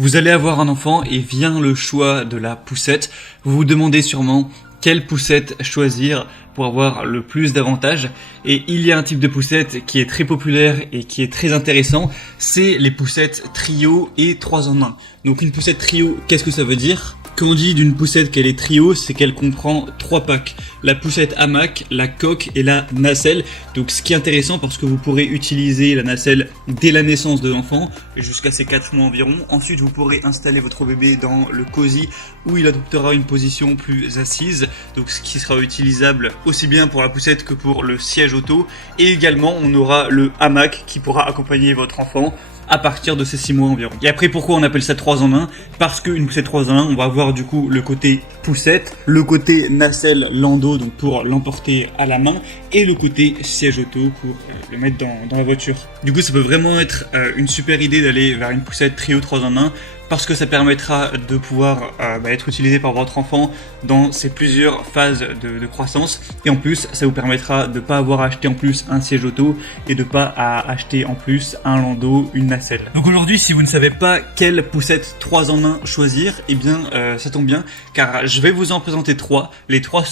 Vous allez avoir un enfant et vient le choix de la poussette. Vous vous demandez sûrement quelle poussette choisir pour avoir le plus d'avantages. Et il y a un type de poussette qui est très populaire et qui est très intéressant, c'est les poussettes trio et 3 en 1. Donc une poussette trio, qu'est-ce que ça veut dire ? Quand on dit d'une poussette qu'elle est trio, c'est qu'elle comprend 3 packs. La poussette hamac, la coque et la nacelle. Donc ce qui est intéressant parce que vous pourrez utiliser la nacelle dès la naissance de l'enfant, jusqu'à ses 4 mois environ. Ensuite vous pourrez installer votre bébé dans le cosy où il adoptera une position plus assise. Donc ce qui sera utilisable aussi bien pour la poussette que pour le siège auto. Et également on aura le hamac qui pourra accompagner votre enfant à partir de ses 6 mois environ. Et après, pourquoi on appelle ça 3 en 1 ? Parce qu'une poussette 3 en 1, on va avoir du coup le côté poussette, le côté nacelle landau, donc pour l'emporter à la main, et le côté siège auto pour le mettre dans la voiture. Du coup, ça peut vraiment être une super idée d'aller vers une poussette trio 3 en 1, parce que ça permettra de pouvoir être utilisé par votre enfant dans ses plusieurs phases de croissance. Et en plus, ça vous permettra de ne pas avoir à acheter en plus un siège auto et de pas à acheter en plus un landau, une nacelle. Donc aujourd'hui, si vous ne savez pas quelle poussette 3 en 1 choisir, eh bien ça tombe bien, car je vais vous en présenter 3. Les 3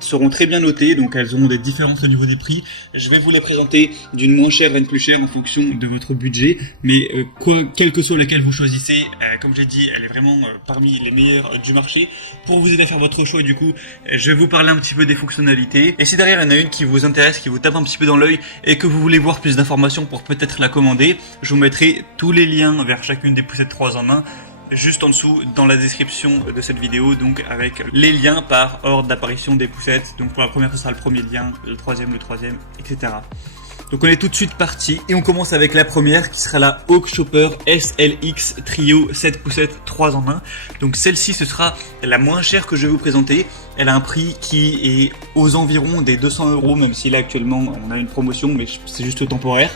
seront très bien notées, donc elles auront des différences au niveau des prix. Je vais vous les présenter d'une moins chère à une plus chère en fonction de votre budget, mais quelle que soit laquelle vous choisissez, comme je l'ai dit, elle est vraiment parmi les meilleures du marché. Pour vous aider à faire votre choix, du coup, je vais vous parler un petit peu des fonctionnalités. Et si derrière il y en a une qui vous intéresse, qui vous tape un petit peu dans l'œil et que vous voulez voir plus d'informations pour peut-être la commander, je vous mettrai tous les liens vers chacune des poussettes 3 en 1 juste en dessous dans la description de cette vidéo, donc avec les liens par ordre d'apparition des poussettes. Donc pour la première, ce sera le premier lien, le troisième, etc. Donc on est tout de suite parti et on commence avec la première qui sera la Hawk Chopper SLX Trio 7 poussettes 3 en 1. Donc celle-ci, ce sera la moins chère que je vais vous présenter. Elle a un prix qui est aux environs des 200 €, même si là actuellement on a une promotion, mais c'est juste temporaire.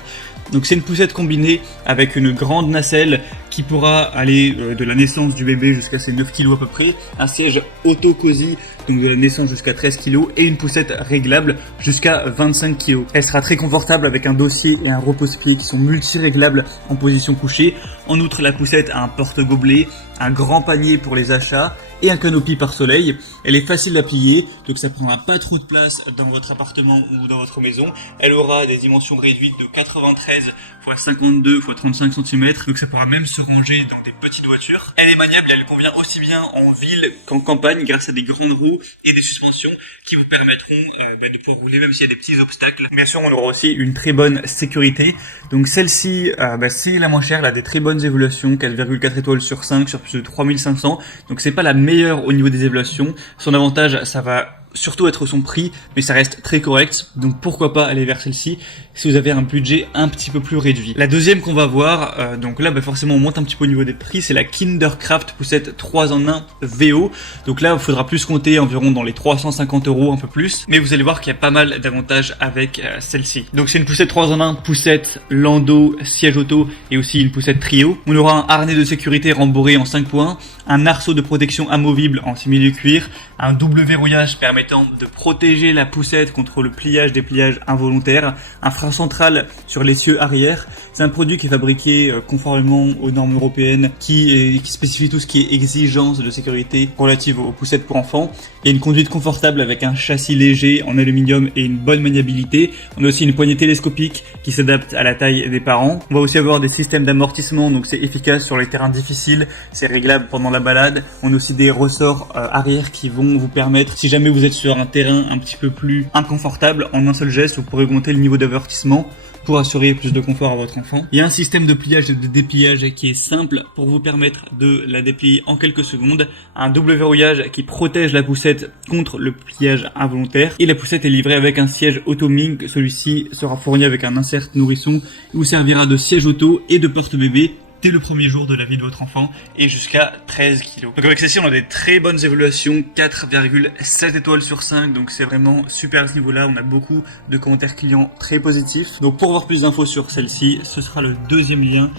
Donc c'est une poussette combinée avec une grande nacelle qui pourra aller de la naissance du bébé jusqu'à ses 9 kg à peu près, un siège auto-cosy, donc de la naissance jusqu'à 13 kg, et une poussette réglable jusqu'à 25 kg. Elle sera très confortable avec un dossier et un repose-pied qui sont multi-réglables en position couchée. En outre, la poussette a un porte-gobelet, un grand panier pour les achats et un canopy par soleil. Elle est facile à plier, donc ça prendra pas trop de place dans votre appartement ou dans votre maison. Elle aura des dimensions réduites de 93 x 52 x 35 cm, donc ça pourra même se ranger dans des petites voitures. Elle est maniable, elle convient aussi bien en ville qu'en campagne grâce à des grandes roues et des suspensions qui vous permettront de pouvoir rouler même s'il y a des petits obstacles. Bien sûr, on aura aussi une très bonne sécurité. Donc celle-ci, c'est la moins chère, elle a des très bonnes évaluations, 4,4 étoiles sur 5 sur plus de 3500. Donc c'est pas la meilleure au niveau des évaluations. Son avantage, ça va surtout être son prix, mais ça reste très correct, donc pourquoi pas aller vers celle-ci si vous avez un budget un petit peu plus réduit. La deuxième qu'on va voir, donc là forcément on monte un petit peu au niveau des prix, c'est la Kindercraft poussette 3 en 1 VO. Donc là il faudra plus compter environ dans les 350 €, un peu plus, mais vous allez voir qu'il y a pas mal d'avantages avec celle-ci. Donc c'est une poussette 3 en 1, poussette, landau, siège auto et aussi une poussette trio. On aura un harnais de sécurité rembourré en 5 points, un arceau de protection amovible en simili-cuir, un double verrouillage permettant de protéger la poussette contre le pliage, dépliage involontaire, un frein central sur l'essieu arrière. C'est un produit qui est fabriqué conformément aux normes européennes qui spécifie tout ce qui est exigence de sécurité relative aux poussettes pour enfants. Il y a une conduite confortable avec un châssis léger en aluminium et une bonne maniabilité. On a aussi une poignée télescopique qui s'adapte à la taille des parents. On va aussi avoir des systèmes d'amortissement, donc c'est efficace sur les terrains difficiles, c'est réglable pendant la balade. On a aussi des ressorts arrière qui vont vous permettre, si jamais vous êtes sur un terrain un petit peu plus inconfortable, en un seul geste, vous pourrez augmenter le niveau d'avertissement pour assurer plus de confort à votre enfant. Il y a un système de pliage et de dépliage qui est simple pour vous permettre de la déplier en quelques secondes. Un double verrouillage qui protège la poussette contre le pliage involontaire. Et la poussette est livrée avec un siège auto-ming. Celui-ci sera fourni avec un insert nourrisson. Il vous servira de siège auto et de porte-bébé dès le premier jour de la vie de votre enfant et jusqu'à 13 kg. Donc avec celle-ci, on a des très bonnes évaluations, 4,7 étoiles sur 5, donc c'est vraiment super à ce niveau-là. On a beaucoup de commentaires clients très positifs. Donc pour voir plus d'infos sur celle-ci, ce sera le deuxième lien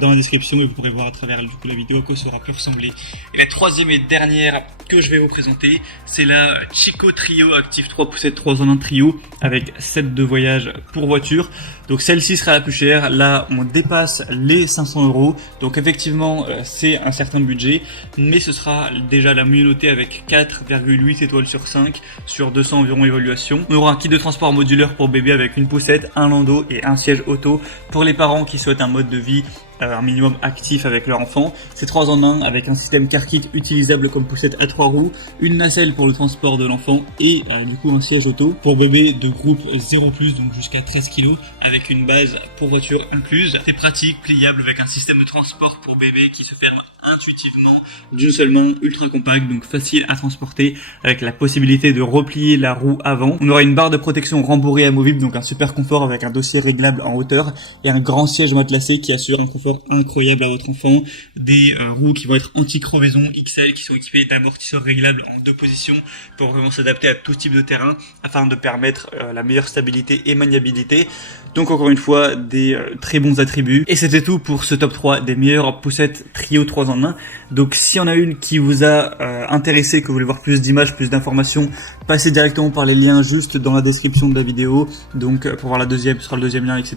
dans la description et vous pourrez voir à travers du coup la vidéo à quoi ça aura pu ressembler. Et la troisième et dernière que je vais vous présenter, c'est la Chico Trio Active 3 poussettes 3 en 1 trio avec set de voyage pour voiture. Donc celle-ci sera la plus chère. Là, on dépasse les 500 €. Donc effectivement, c'est un certain budget, mais ce sera déjà la mieux notée avec 4,8 étoiles sur 5 sur 200 environ évaluations. On aura un kit de transport modulaire pour bébé avec une poussette, un landau et un siège auto pour les parents qui souhaitent un mode de vie un minimum actif avec leur enfant. C'est 3 en 1 avec un système car kit utilisable comme poussette à 3 roues, une nacelle pour le transport de l'enfant et du coup un siège auto pour bébé de groupe 0+, donc jusqu'à 13 kg avec une base pour voiture incluse. C'est pratique, pliable avec un système de transport pour bébé qui se ferme intuitivement d'une seule main, ultra compact, donc facile à transporter avec la possibilité de replier la roue avant. On aura une barre de protection rembourrée amovible, donc un super confort avec un dossier réglable en hauteur et un grand siège matelassé qui assure un confort incroyable à votre enfant. Des roues qui vont être anti-crevaison XL qui sont équipées d'amortisseurs réglables en 2 positions pour vraiment s'adapter à tout type de terrain afin de permettre la meilleure stabilité et maniabilité. Donc encore une fois, des très bons attributs. Et c'était tout pour ce top 3 des meilleures poussettes trio 3 en 1. Donc si on a une qui vous a intéressé, que vous voulez voir plus d'images, plus d'informations, passez directement par les liens juste dans la description de la vidéo. Donc pour voir la deuxième, ce sera le deuxième lien, etc.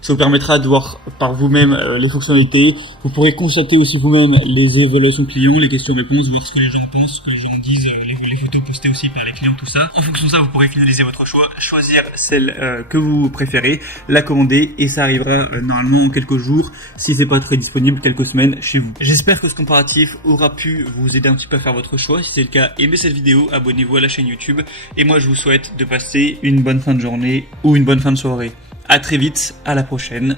Ça vous permettra de voir par vous-même les fonctionnalités. Vous pourrez constater aussi vous-même les évaluations clients, les questions-réponses, voir ce que les gens pensent, ce que les gens disent, les photos postées aussi par les clients, tout ça. En fonction de ça, vous pourrez finaliser votre choix, choisir celle que vous préférez, la commander et ça arrivera normalement en quelques jours, si c'est pas très disponible, quelques semaines chez vous. J'espère que ce comparatif aura pu vous aider un petit peu à faire votre choix. Si c'est le cas, aimez cette vidéo, abonnez-vous à la chaîne YouTube et moi je vous souhaite de passer une bonne fin de journée ou une bonne fin de soirée. À très vite, à la prochaine.